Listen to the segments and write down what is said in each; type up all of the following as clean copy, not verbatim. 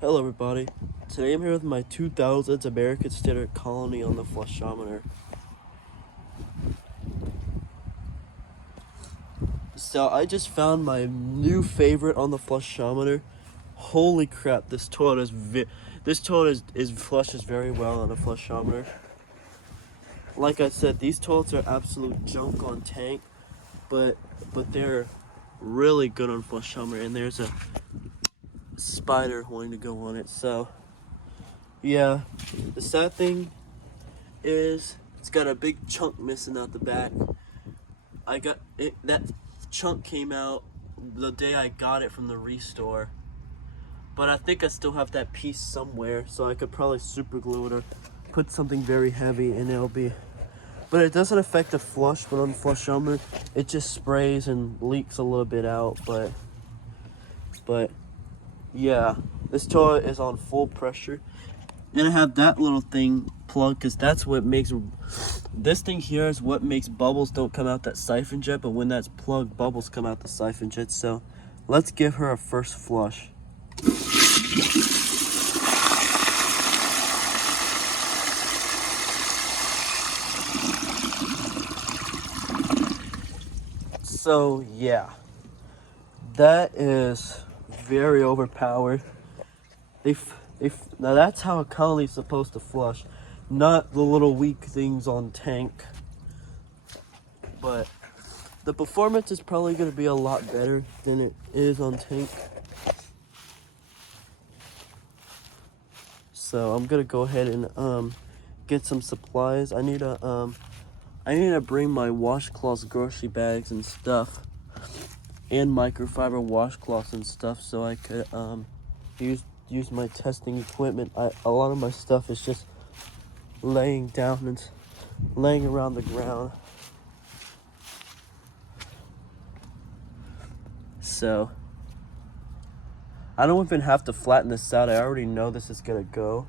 Hello everybody, today I'm here with my 2000s American Standard Colony on the flushometer. So I just found my new favorite on the flushometer. Holy crap, this toilet is flushes very well on a flushometer. Like I said, these toilets are absolute junk on tank, but they're really good on flushometer, and there's a spider wanting to go on it. So yeah, the sad thing is it's got a big chunk missing out the back. That chunk came out the day I got it from the restore, but I think I still have that piece somewhere, so I could probably super glue it or put something very heavy and it'll be, but it doesn't affect the flush. But on the flushometer it just sprays and leaks a little bit out. But yeah, this toilet is on full pressure, and I have that little thing plugged because that's what makes, this thing here is what makes bubbles don't come out that siphon jet, but when that's plugged, bubbles come out the siphon jet. So let's give her a first flush. So yeah, that is very overpowered. Now that's how a colony's supposed to flush, not the little weak things on tank. But the performance is probably going to be a lot better than it is on tank. So I'm gonna go ahead and get some supplies. I need to bring my washcloths, grocery bags and stuff, and microfiber washcloths and stuff, so I could use my testing equipment. A lot of my stuff is just laying down and laying around the ground. So I don't even have to flatten this out. I already know this is gonna go.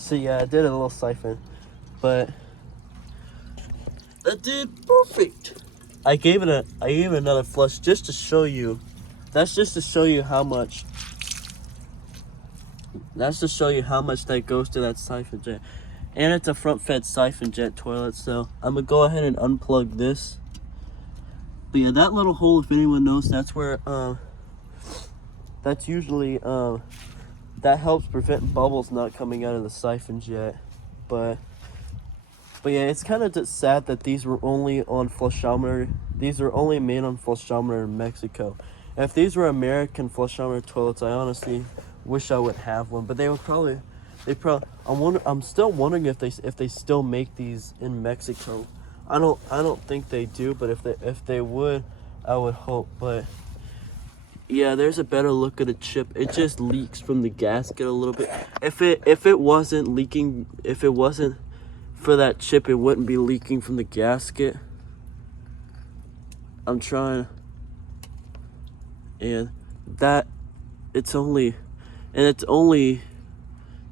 So yeah, I did a little siphon, but that did perfect. I gave it another flush just to show you. That's just to show you how much. That's to show you how much that goes to that siphon jet. And it's a front fed siphon jet toilet, so I'm gonna go ahead and unplug this. But yeah, that little hole, if anyone knows, that's where that's usually that helps prevent bubbles not coming out of the siphon jet. But yeah, it's kind of just sad that these were only on flushometer. These are only made on flushometer in Mexico. And if these were American flushometer toilets, I honestly wish I would have one. But I'm still wondering if they still make these in Mexico. I don't think they do, but if they would, I would hope. But yeah, there's a better look at the chip. It just leaks from the gasket a little bit. If it wasn't leaking, if it wasn't for that chip, it wouldn't be leaking from the gasket. I'm trying, and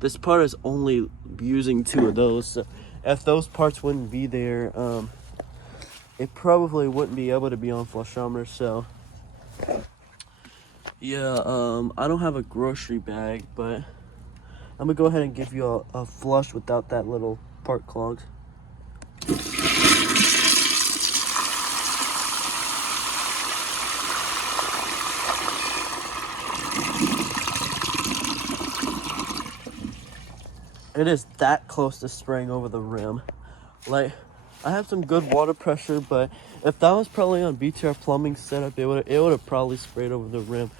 this part is only using 2 of those. So if those parts wouldn't be there, it probably wouldn't be able to be on flushometer. So yeah, I don't have a grocery bag, but I'm gonna go ahead and give you a flush without that little part clogged. It is that close to spraying over the rim. Like, I have some good water pressure, but if that was probably on BTR plumbing setup, it would have probably sprayed over the rim.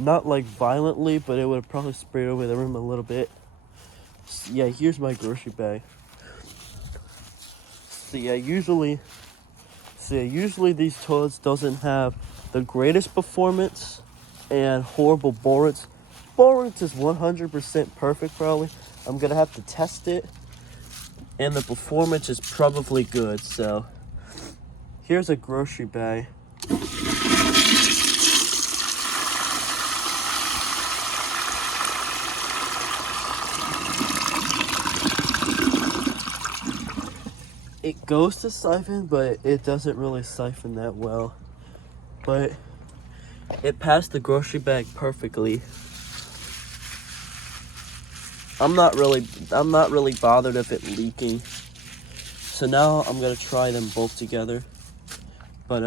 Not like violently, but it would have probably sprayed over the rim a little bit. So yeah, here's my grocery bag. So yeah, usually these toilets doesn't have the greatest performance and horrible borings. Borings is 100% perfect probably. I'm gonna have to test it, and the performance is probably good. So Here's a grocery bag. It goes to siphon, but it doesn't really siphon that well. But it passed the grocery bag perfectly. I'm not really bothered if it's leaking. So now I'm gonna try them both together. But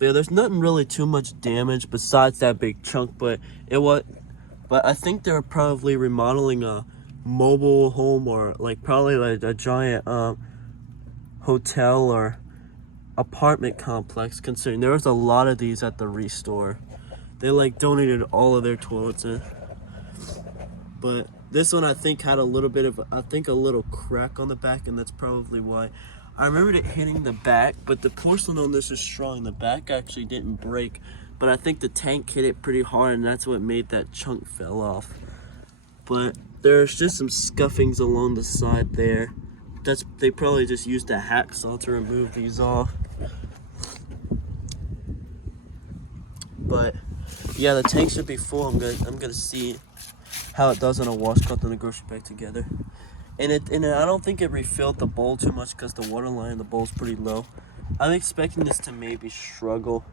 yeah, there's nothing really too much damage besides that big chunk, but I think they're probably remodeling a mobile home, or like probably like a giant hotel or apartment complex, considering there was a lot of these at the Restore. They like donated all of their toilets in. But this one I think had a little bit of, I think, a little crack on the back, and that's probably why. I remembered it hitting the back, but the porcelain on this is strong. The back actually didn't break, but I think the tank hit it pretty hard, and that's what made that chunk fell off. But there's just some scuffings along the side there. They probably just used a hacksaw to remove these off. But yeah, the tank should be full. I'm gonna see how it does on a washcloth and a grocery bag together. And I don't think it refilled the bowl too much because the water line in the bowl is pretty low. I'm expecting this to maybe struggle.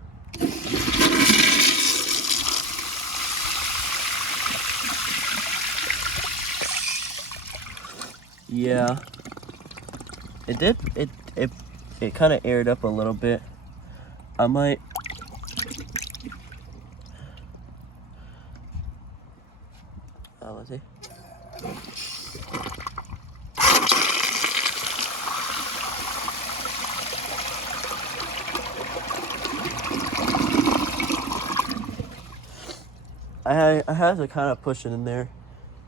Yeah, it did. It kind of aired up a little bit. I might. Let's see. I had to kind of push it in there.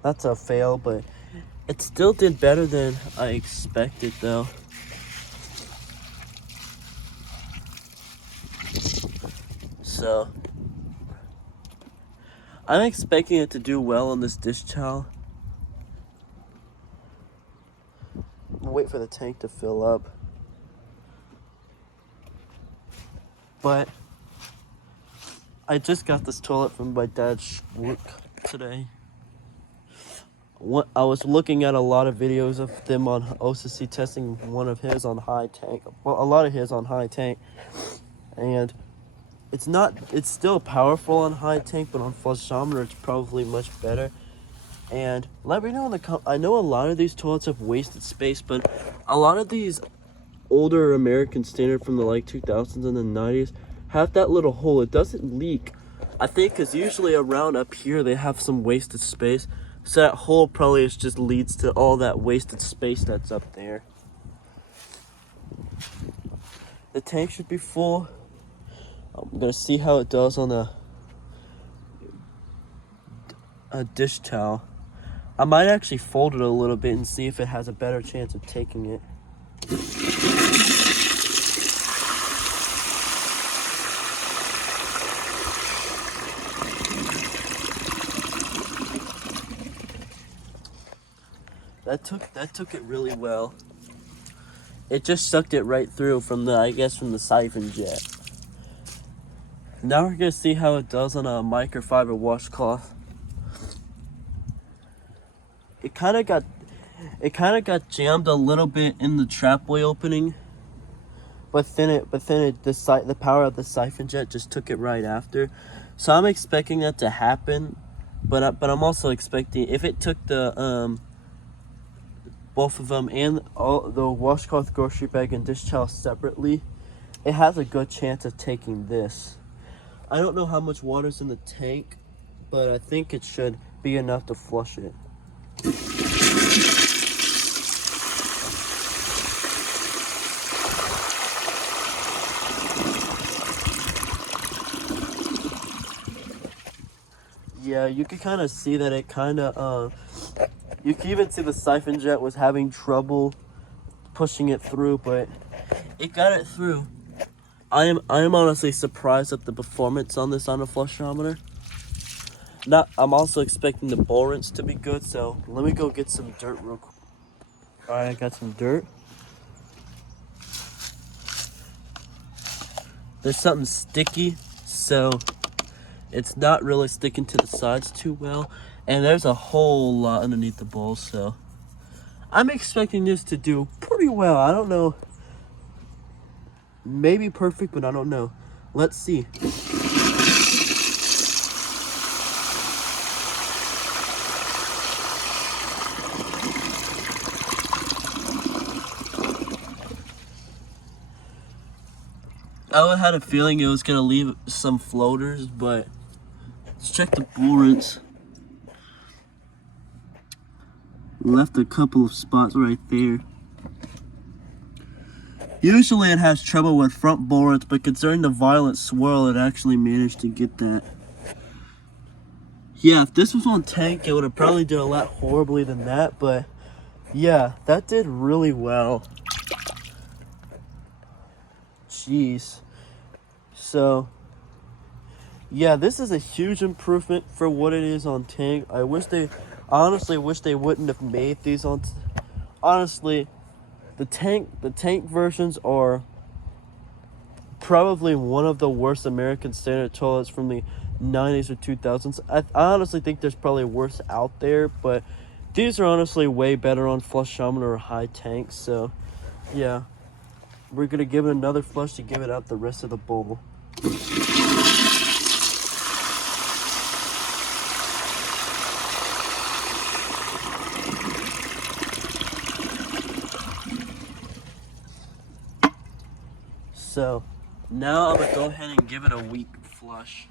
That's a fail, but it still did better than I expected, though. So I'm expecting it to do well on this dish towel. I'll wait for the tank to fill up. But I just got this toilet from my dad's work today. I was looking at a lot of videos of them on OCC testing one of his on high tank. Well, a lot of his on high tank. And it's still powerful on high tank, but on flushometer it's probably much better. And let me know in the I know a lot of these toilets have wasted space, but a lot of these older American standard from the like 2000s and the 90s have that little hole. It doesn't leak, I think, because usually around up here they have some wasted space. So that hole probably just leads to all that wasted space that's up there. The tank should be full. I'm gonna see how it does on a dish towel. I might actually fold it a little bit and see if it has a better chance of taking it. That took it really well. It just sucked it right through from the siphon jet. Now we're gonna see how it does on a microfiber washcloth. It kind of got jammed a little bit in the trapway opening, but then the power of the siphon jet just took it right after. So I'm expecting that to happen, but I'm also expecting if it took the both of them and all the washcloth, grocery bag, and dish towel separately, it has a good chance of taking this. I don't know how much water's in the tank, but I think it should be enough to flush it. Yeah, you can kind of see that it kind of, you can even see the siphon jet was having trouble pushing it through, but it got it through. I am honestly surprised at the performance on this on a flushometer. I'm also expecting the bowl rinse to be good, so let me go get some dirt real quick. Alright, I got some dirt. there's something sticky, so it's not really sticking to the sides too well. And there's a whole lot underneath the bowl, so I'm expecting this to do pretty well. I don't know. Maybe perfect, but I don't know. Let's see. I had a feeling it was gonna leave some floaters, but let's check the bullets. Left a couple of spots right there. Usually it has trouble with front bullets, but considering the violent swirl, it actually managed to get that. Yeah, if this was on tank, it would have probably done a lot horribly than that, but yeah, that did really well. Jeez. So, yeah, this is a huge improvement for what it is on tank. I honestly wish they wouldn't have made these on. Honestly, the tank versions are probably one of the worst American standard toilets from the 90s or 2000s. I honestly think there's probably worse out there, but these are honestly way better on flushometer or high tanks. So, yeah, we're gonna give it another flush to give it out the rest of the bowl. So now I'm gonna go ahead and give it a weak flush.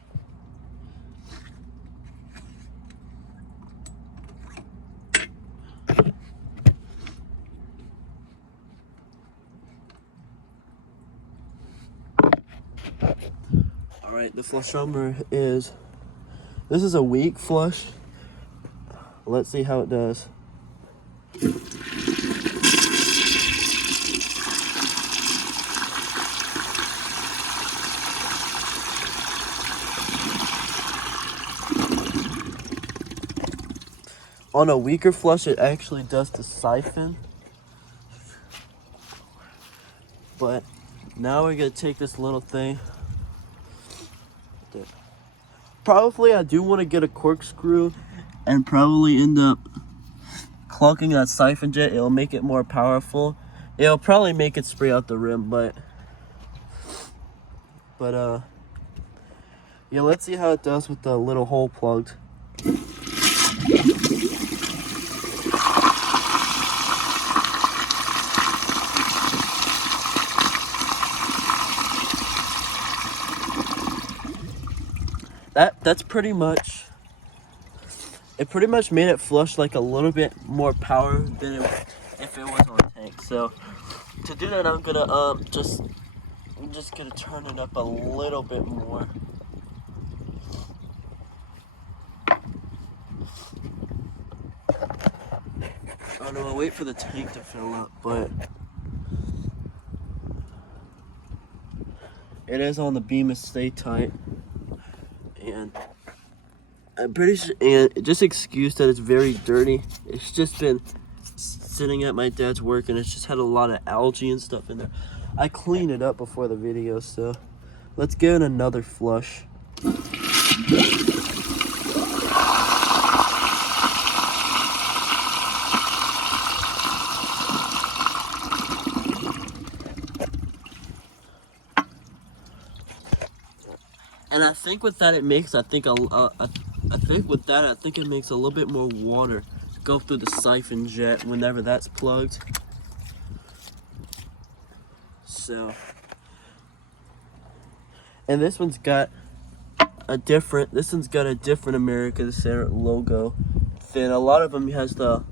Alright, the flushometer this is a weak flush. Let's see how it does. On a weaker flush, it actually does the siphon. But now we're gonna take this little thing. Probably I do want to get a corkscrew and probably end up clogging that siphon jet. It'll make it more powerful. It'll probably make it spray out the rim, but yeah, let's see how it does with the little hole plugged. That's pretty much, it pretty much made it flush like a little bit more power than if it was on tank. So to do that, I'm just gonna turn it up a little bit more. Oh no, I'll wait for the tank to fill up, but it is on the Bemis Stay Tight. And I'm pretty sure, and just excuse that it's very dirty. It's just been sitting at my dad's work and it's just had a lot of algae and stuff in there. I cleaned it up before the video, so let's give it another flush. And I think with that it makes, I think it makes a little bit more water go through the siphon jet whenever that's plugged. So, and this one's got a different American Standard logo than a lot of them. Has the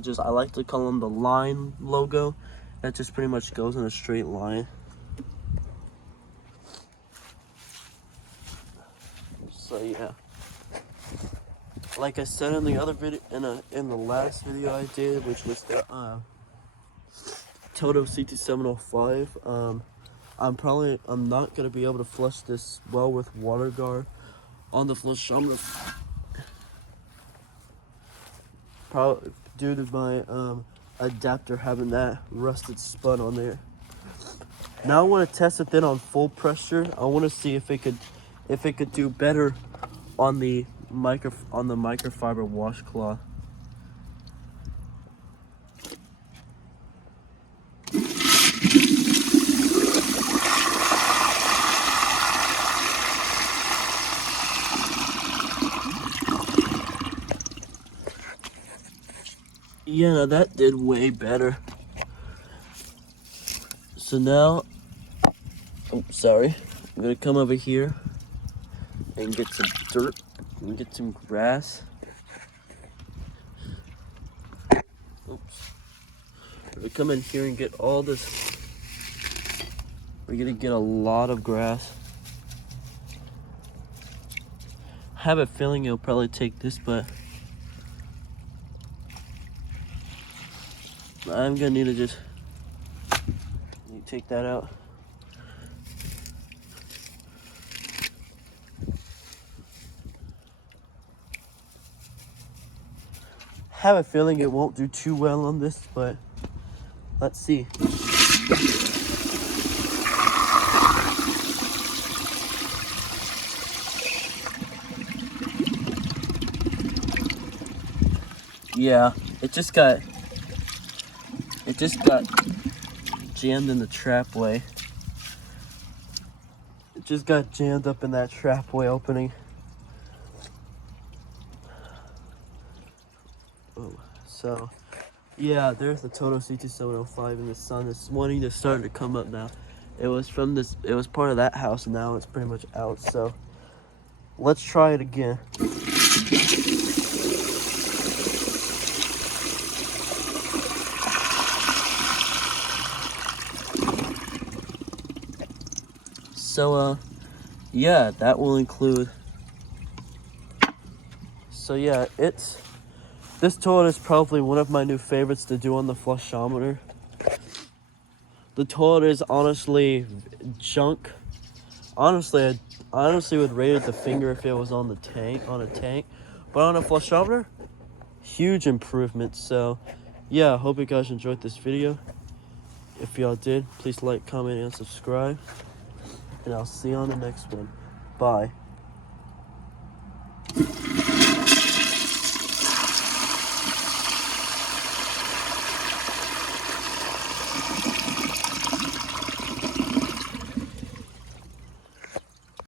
just, I like to call them the line logo. That just pretty much goes in a straight line. So yeah, like I said in the other video, in the last video I did, which was the Toto CT705, I'm not gonna be able to flush this well with water guard on the flushometer, probably due to my adapter having that rusted spud on there. Now I want to test it then on full pressure. I want to see if it could do better on the microfiber washcloth. Yeah, now that did way better. So now, I'm gonna come over here and get some dirt and get some grass. Oops. We're gonna come in here and get all this. We're gonna get a lot of grass. I have a feeling it'll probably take this, but I'm gonna need to just take that out. I have a feeling it won't do too well on this, but let's see. Yeah, it just got jammed in the trapway. It just got jammed up in that trapway opening. Oh, so yeah, there's the Toto C2705, and the sun is wanting to start to come up now. It was part of that house, and now it's pretty much out. So let's try it again. So yeah, that will include. So yeah, this toilet is probably one of my new favorites to do on the flushometer. The toilet is honestly junk. Honestly, I would rate it the finger if it was on a tank. But on a flushometer, huge improvement. So yeah, I hope you guys enjoyed this video. If y'all did, please like, comment, and subscribe. And I'll see you on the next one. Bye.